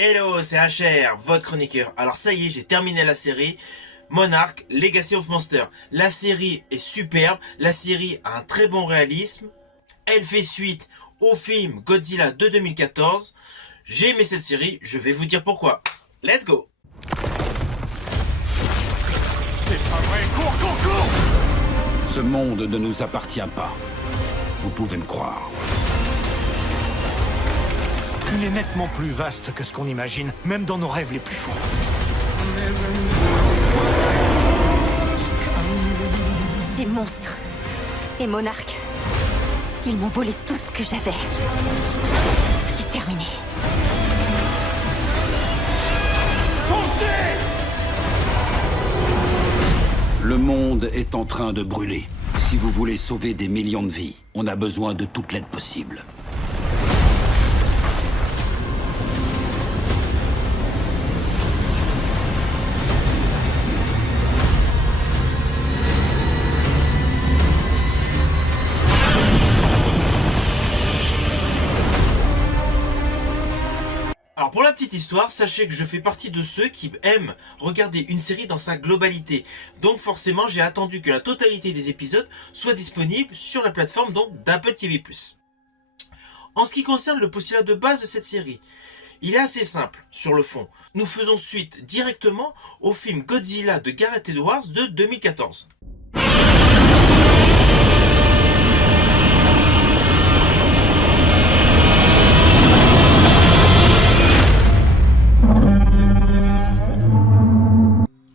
Hello, c'est HR, votre chroniqueur. Alors ça y est, j'ai terminé la série Monarch Legacy of Monsters. La série est superbe, la série a un très bon réalisme. Elle fait suite au film Godzilla de 2014. J'ai aimé cette série, je vais vous dire pourquoi. Let's go! C'est pas vrai, cours! Ce monde ne nous appartient pas. Vous pouvez me croire. Il est nettement plus vaste que ce qu'on imagine, même dans nos rêves les plus fous. Ces monstres et Monarch, ils m'ont volé tout ce que j'avais. C'est terminé. Foncez! Le monde est en train de brûler. Si vous voulez sauver des millions de vies, on a besoin de toute l'aide possible. Alors pour la petite histoire, sachez que je fais partie de ceux qui aiment regarder une série dans sa globalité. Donc forcément, j'ai attendu que la totalité des épisodes soit disponible sur la plateforme donc d'Apple TV+. En ce qui concerne le postulat de base de cette série, il est assez simple sur le fond. Nous faisons suite directement au film Godzilla de Gareth Edwards de 2014.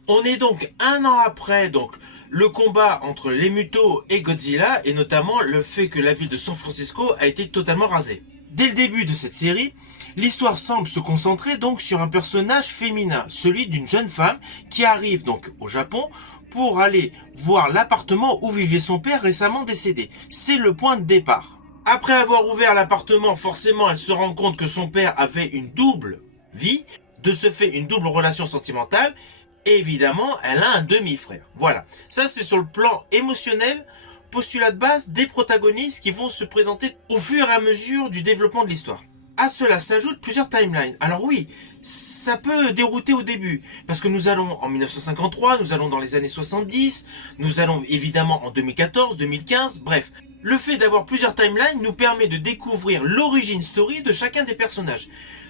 On est donc un an après le combat entre les Mutos et Godzilla, et notamment le fait que la ville de San Francisco a été totalement rasée. Dès le début de cette série, l'histoire semble se concentrer donc sur un personnage féminin, celui d'une jeune femme qui arrive donc au Japon pour aller voir l'appartement où vivait son père récemment décédé. C'est le point de départ. Après avoir ouvert l'appartement, forcément elle se rend compte que son père avait une double vie, de ce fait une double relation sentimentale. Et évidemment, elle a un demi-frère. Voilà. Ça, c'est sur le plan émotionnel, postulat de base des protagonistes qui vont se présenter au fur et à mesure du développement de l'histoire. À cela s'ajoutent plusieurs timelines. Alors oui, ça peut dérouter au début, parce que nous allons en 1953, nous allons dans les années 70, nous allons évidemment en 2014, 2015, bref. Le fait d'avoir plusieurs timelines nous permet de découvrir l'origine story de chacun des personnages.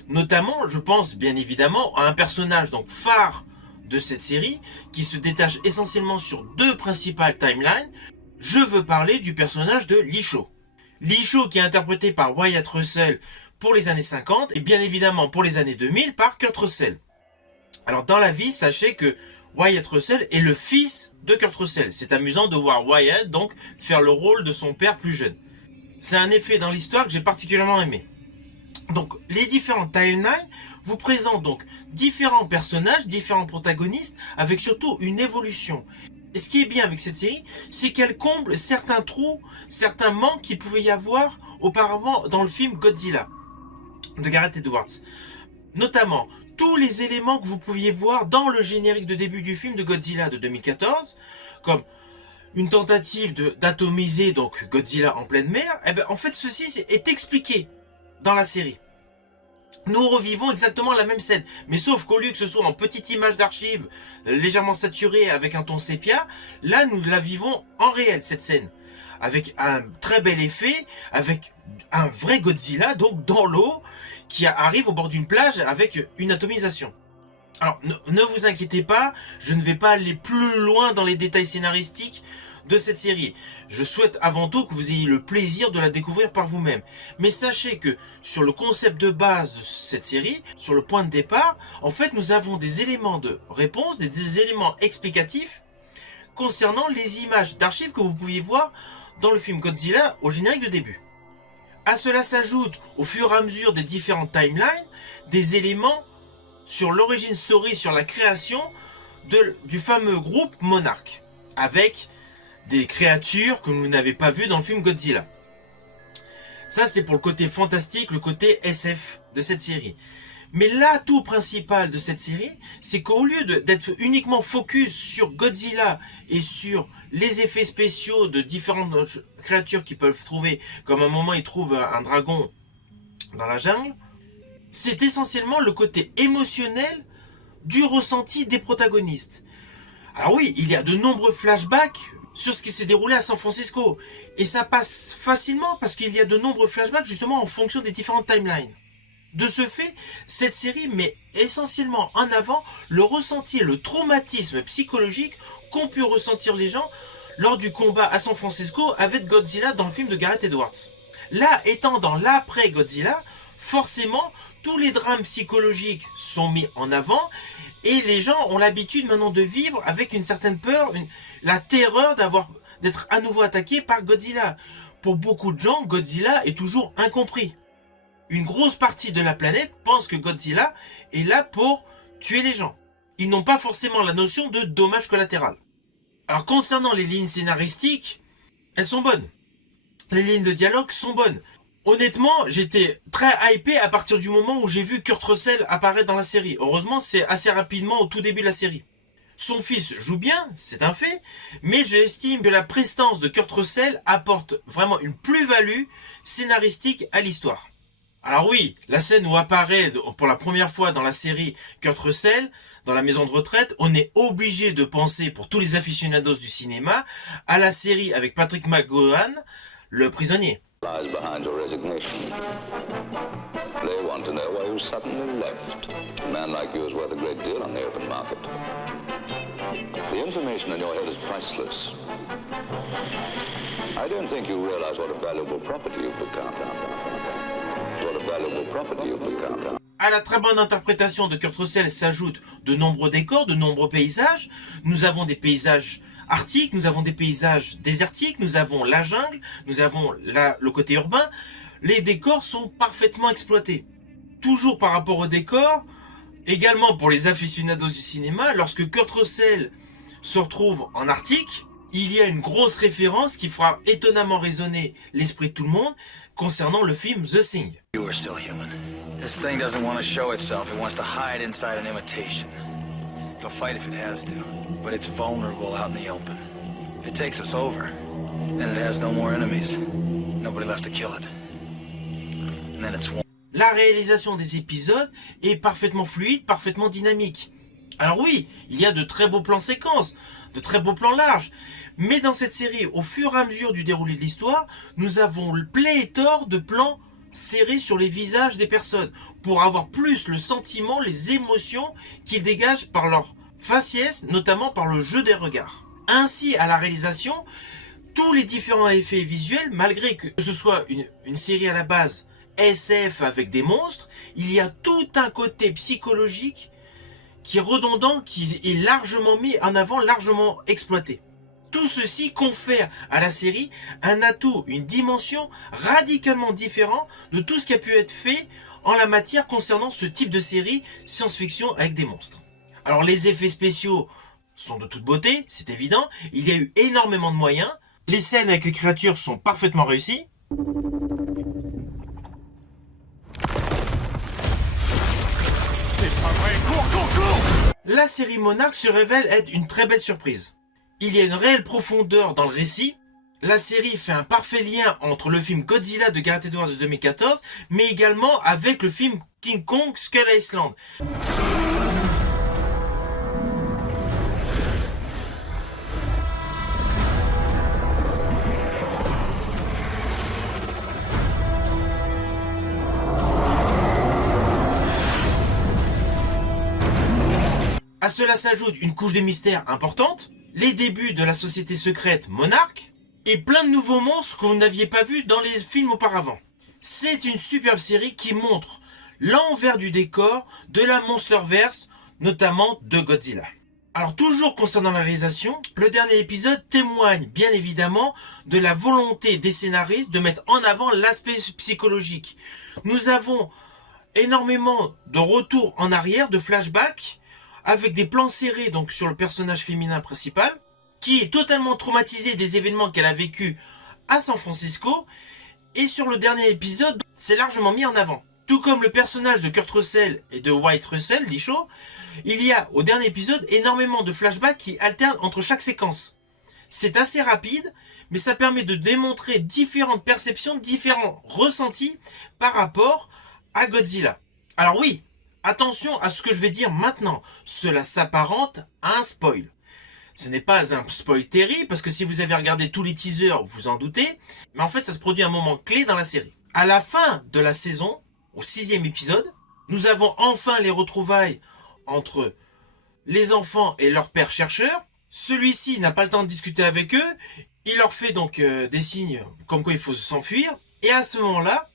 Notamment, je pense bien évidemment à un personnage donc phare de cette série, qui se détache essentiellement sur deux principales timelines. Je veux parler du personnage de Lee Shaw. Lee Shaw qui est interprété par Wyatt Russell pour les années 50 et bien évidemment pour les années 2000 par Kurt Russell. Alors dans la vie, sachez que Wyatt Russell est le fils de Kurt Russell. C'est amusant de voir Wyatt donc faire le rôle de son père plus jeune. C'est un effet dans l'histoire que j'ai particulièrement aimé. Donc les différentes timelines vous présentent donc différents personnages, différents protagonistes, avec surtout une évolution. Et ce qui est bien avec cette série, c'est qu'elle comble certains trous, certains manques qu'il pouvait y avoir auparavant dans le film Godzilla de Gareth Edwards. Notamment tous les éléments que vous pouviez voir dans le générique de début du film de Godzilla de 2014, comme une tentative d'atomiser donc Godzilla en pleine mer. Et bien en fait ceci est expliqué dans la série. Nous revivons exactement la même scène, mais sauf qu'au lieu que ce soit en petite image d'archive légèrement saturée avec un ton sépia, là nous la vivons en réel cette scène, avec un très bel effet, avec un vrai Godzilla donc dans l'eau qui arrive au bord d'une plage avec une atomisation. Alors ne vous inquiétez pas, je ne vais pas aller plus loin dans les détails scénaristiques de cette série. Je souhaite avant tout que vous ayez le plaisir de la découvrir par vous-même. Mais sachez que sur le concept de base de cette série, sur le point de départ, en fait nous avons des éléments de réponse, des éléments explicatifs concernant les images d'archives que vous pouviez voir dans le film Godzilla au générique de début. À cela s'ajoute au fur et à mesure des différentes timelines des éléments sur l'origine story, sur la création du fameux groupe Monarch, avec des créatures que vous n'avez pas vues dans le film Godzilla. Ça c'est pour le côté fantastique, le côté SF de cette série. Mais l'atout principal de cette série, c'est qu'au lieu d'être uniquement focus sur Godzilla et sur les effets spéciaux de différentes créatures qu'ils peuvent trouver, comme à un moment ils trouvent un dragon dans la jungle, c'est essentiellement le côté émotionnel du ressenti des protagonistes. Alors oui, il y a de nombreux flashbacks sur ce qui s'est déroulé à San Francisco. Et ça passe facilement parce qu'il y a de nombreux flashbacks justement en fonction des différentes timelines. De ce fait, cette série met essentiellement en avant le ressenti et le traumatisme psychologique qu'ont pu ressentir les gens lors du combat à San Francisco avec Godzilla dans le film de Gareth Edwards. Là, étant dans l'après-Godzilla, forcément, tous les drames psychologiques sont mis en avant et les gens ont l'habitude maintenant de vivre avec une certaine peur, la terreur d'être à nouveau attaqué par Godzilla. Pour beaucoup de gens, Godzilla est toujours incompris. Une grosse partie de la planète pense que Godzilla est là pour tuer les gens. Ils n'ont pas forcément la notion de dommage collatéral. Alors concernant les lignes scénaristiques, elles sont bonnes. Les lignes de dialogue sont bonnes. Honnêtement, j'étais très hypé à partir du moment où j'ai vu Kurt Russell apparaître dans la série. Heureusement, c'est assez rapidement au tout début de la série. Son fils joue bien, c'est un fait, mais j'estime que la prestance de Kurt Russell apporte vraiment une plus-value scénaristique à l'histoire. Alors oui, la scène où apparaît pour la première fois dans la série Kurt Russell, dans la maison de retraite, on est obligé de penser, pour tous les aficionados du cinéma, à la série avec Patrick McGowan, Le Prisonnier. Lies behind your resignation. They want to know why you suddenly left. A man like you is worth a great deal on the open market. The information in your head is priceless. I don't think you realize what a valuable property you've become. What a valuable property you've become. À la très bonne interprétation de Kurt Russell s'ajoutent de nombreux décors, de nombreux paysages. Nous avons des paysages arctiques, nous avons des paysages désertiques, nous avons la jungle, nous avons le côté urbain. Les décors sont parfaitement exploités. Toujours par rapport aux décors, également pour les aficionados du cinéma, lorsque Kurt Russell se retrouve en Arctique, il y a une grosse référence qui fera étonnamment résonner l'esprit de tout le monde concernant le film The Thing. You are still human. This thing doesn't want to show itself. It wants to hide inside an imitation. It'll fight if it has to, but it's vulnerable out in the open. If it takes us over, then it has no more enemies. Nobody left to kill it. And then it's one. La réalisation des épisodes est parfaitement fluide, parfaitement dynamique. Alors oui, il y a de très beaux plans séquences, de très beaux plans larges, mais dans cette série, au fur et à mesure du déroulé de l'histoire, nous avons le pléthore de plans serrés sur les visages des personnes, pour avoir plus le sentiment, les émotions qu'ils dégagent par leur faciès, notamment par le jeu des regards. Ainsi, à la réalisation, tous les différents effets visuels, malgré que ce soit une série à la base SF avec des monstres, il y a tout un côté psychologique qui est redondant, qui est largement mis en avant, largement exploité. Tout ceci confère à la série un atout, une dimension radicalement différente de tout ce qui a pu être fait en la matière concernant ce type de série science-fiction avec des monstres. Alors les effets spéciaux sont de toute beauté, c'est évident, il y a eu énormément de moyens, les scènes avec les créatures sont parfaitement réussies. C'est pas vrai, cours. La série Monarch se révèle être une très belle surprise. Il y a une réelle profondeur dans le récit. La série fait un parfait lien entre le film Godzilla de Gareth Edwards de 2014, mais également avec le film King Kong Skull Island. À cela s'ajoute une couche de mystère importante, les débuts de la société secrète Monarch, et plein de nouveaux monstres que vous n'aviez pas vus dans les films auparavant. C'est une superbe série qui montre l'envers du décor de la Monsterverse, notamment de Godzilla. Alors toujours concernant la réalisation, le dernier épisode témoigne bien évidemment de la volonté des scénaristes de mettre en avant l'aspect psychologique. Nous avons énormément de retours en arrière, de flashbacks, avec des plans serrés donc sur le personnage féminin principal, qui est totalement traumatisé des événements qu'elle a vécu à San Francisco, et sur le dernier épisode, c'est largement mis en avant. Tout comme le personnage de Kurt Russell et de Wyatt Russell, Lishaw, il y a au dernier épisode énormément de flashbacks qui alternent entre chaque séquence. C'est assez rapide, mais ça permet de démontrer différentes perceptions, différents ressentis par rapport à Godzilla. Alors oui, attention à ce que je vais dire maintenant. Cela s'apparente à un spoil. Ce n'est pas un spoil terrible, parce que si vous avez regardé tous les teasers, vous en doutez. Mais en fait, ça se produit à un moment clé dans la série. À la fin de la saison, au 6e épisode, nous avons enfin les retrouvailles entre les enfants et leur père chercheur. Celui-ci n'a pas le temps de discuter avec eux. Il leur fait donc des signes comme quoi il faut s'enfuir. Et à ce moment-là,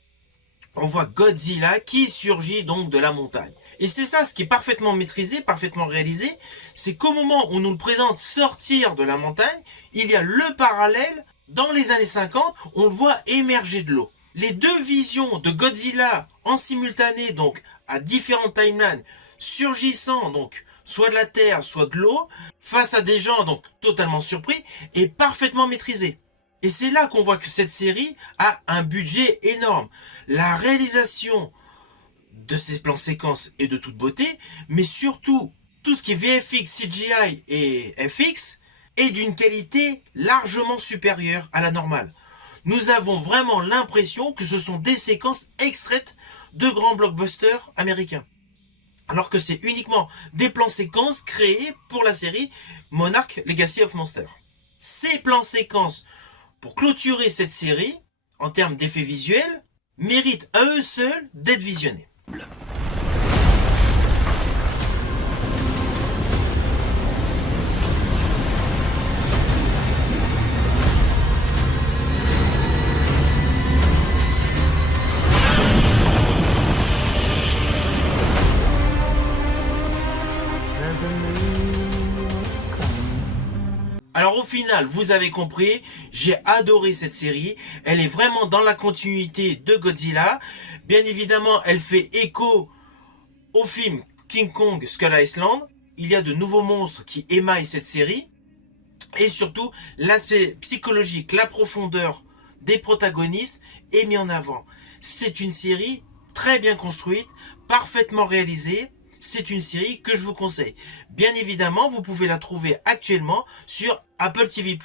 on voit Godzilla qui surgit donc de la montagne. Et c'est ça, ce qui est parfaitement maîtrisé, parfaitement réalisé, c'est qu'au moment où on nous le présente sortir de la montagne, il y a le parallèle, dans les années 50, on le voit émerger de l'eau. Les deux visions de Godzilla en simultané, donc à différentes timelines, surgissant donc soit de la terre, soit de l'eau, face à des gens donc totalement surpris, est parfaitement maîtrisé. Et c'est là qu'on voit que cette série a un budget énorme. La réalisation de ces plans séquences est de toute beauté, mais surtout, tout ce qui est VFX, CGI et FX est d'une qualité largement supérieure à la normale. Nous avons vraiment l'impression que ce sont des séquences extraites de grands blockbusters américains. Alors que c'est uniquement des plans séquences créés pour la série Monarch Legacy of Monsters. Ces plans séquences, pour clôturer cette série, en termes d'effets visuels, méritent à eux seuls d'être visionnés. Alors au final, vous avez compris, j'ai adoré cette série. Elle est vraiment dans la continuité de Godzilla. Bien évidemment, elle fait écho au film King Kong Skull Island. Il y a de nouveaux monstres qui émaillent cette série. Et surtout, l'aspect psychologique, la profondeur des protagonistes est mis en avant. C'est une série très bien construite, parfaitement réalisée. C'est une série que je vous conseille. Bien évidemment, vous pouvez la trouver actuellement sur Apple TV+.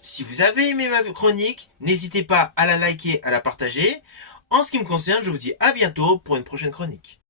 Si vous avez aimé ma chronique, n'hésitez pas à la liker, à la partager. En ce qui me concerne, je vous dis à bientôt pour une prochaine chronique.